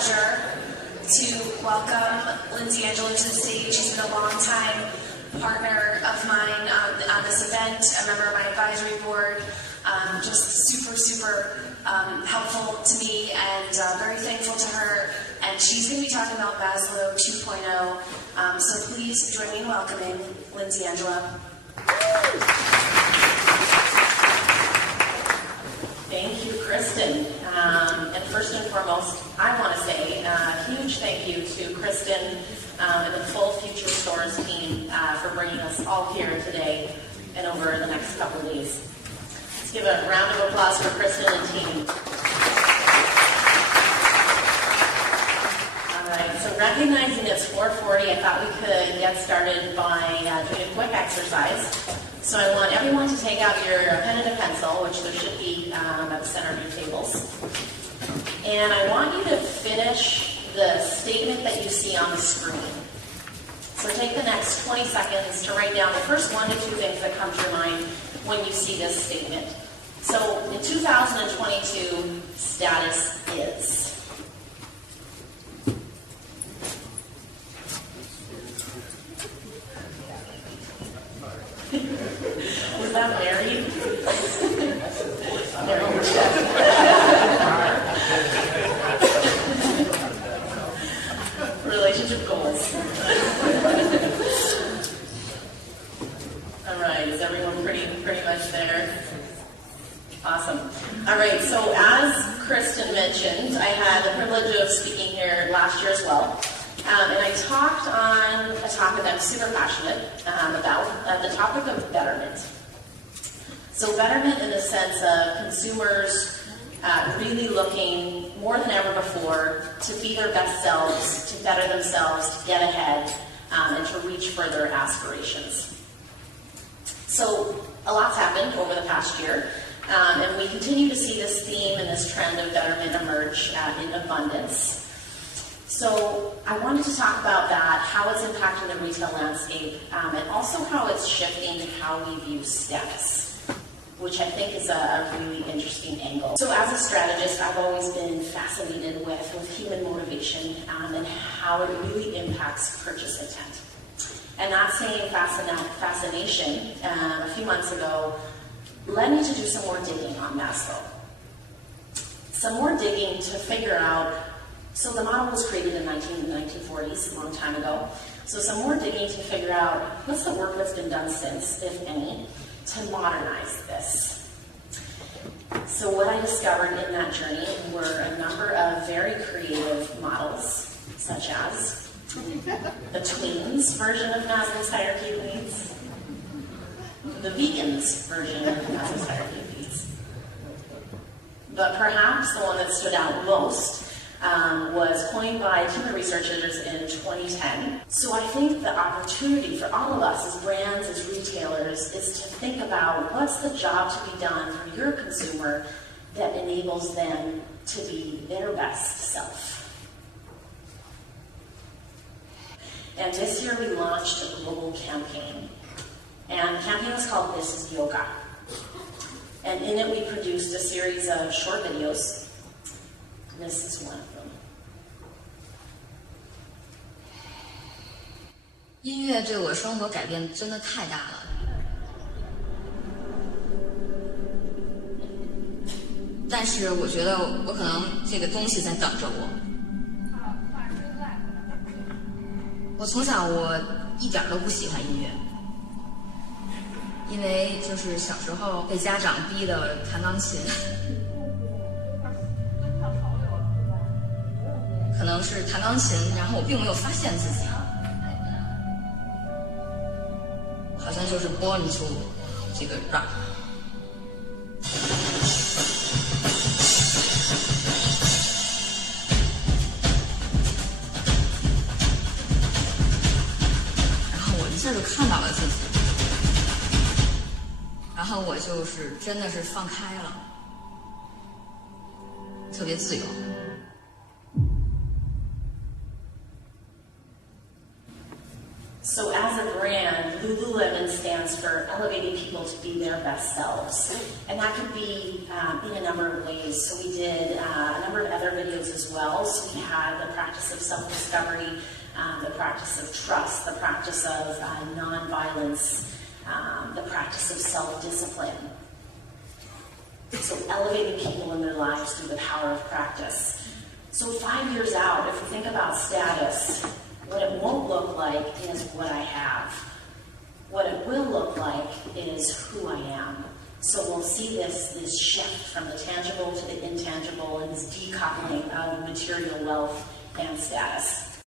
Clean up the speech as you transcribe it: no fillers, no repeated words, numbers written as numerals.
pleasure to welcome Lindsay, Angelo to the stage. She's been a long-time partner of mine on this event, a member of my advisory board, just super helpful to me, and very thankful to her. And she's going to be talking about Maslow 2.0. So please join me in welcoming Lindsay, Angelo. Thank you, Kristen. And first and foremost, I want to say a huge thank you to Kristen and the full Future Stores team for bringing us all here today and over the next couple of days. Let's give a round of applause for Kristen and team. All right, so recognizing it's 4:40, I thought we could get started by doing a quick exercise. So I want everyone to take out your pen and a pencil, which there should be at the center of your tables. And I want you to finish the statement that you see on the screen. So take the next 20 seconds to write down the first 1 to 2 things that come to your mind when you see this statement. So in 2022, status is. Was that married? Relationship goals. All right, is everyone pretty much there? Awesome. All right, so as Kristen mentioned, I had the privilege of speaking here last year as well. And I talked on a topic I'm super passionate about, the topic of betterment. So betterment in the sense of consumers really looking more than ever before to be their best selves, to better themselves, to get ahead, and to reach further aspirations. So a lot's happened over the past year, and we continue to see this theme and this trend of betterment emerge in abundance. So I wanted to talk about that, how it's impacting the retail landscape, and also how it's shifting how we view status, which I think is a really interesting angle. So as a strategist, I've always been fascinated with human motivation and how it really impacts purchase intent. And that same fascination a few months ago led me to do some more digging on Maslow. Some more digging to figure out. So the model was created in the 1940s, a long time ago. So some more digging to figure out what's the work that's been done since, if any, to modernize this. So what I discovered in that journey were a number of very creative models, such as the tweens version of Maslow's hierarchy of needs, the vegans version of Maslow's hierarchy of needs. But perhaps the one that stood out most was coined by human researchers in 2010. So I think the opportunity for all of us as brands, as retailers, is to think about what's the job to be done for your consumer that enables them to be their best self. And this year we launched a global campaign. And the campaign was called This is Yoga. And in it we produced a series of short videos. This is one of them. 音乐对我生活改变真的太大了。但是我觉得我可能这个东西在等着我。我从小我一点都不喜欢音乐，因为就是小时候被家长逼的弹钢琴。可能是弹钢琴，然后我并没有发现自己，好像就是 born to 这个 rock。然后我一下就看到了自己，然后我就是真的是放开了，特别自由。So as a brand, Lululemon stands for elevating people to be their best selves. And that could be in a number of ways. So we did a number of other videos as well. So we had the practice of self-discovery, the practice of trust, the practice of nonviolence, the practice of self-discipline. So elevating people in their lives through the power of practice. So 5 years out, if we think about status, what it won't look like is what I have. What it will look like is who I am. So we'll see this shift from the tangible to the intangible and this decoupling of material wealth and status.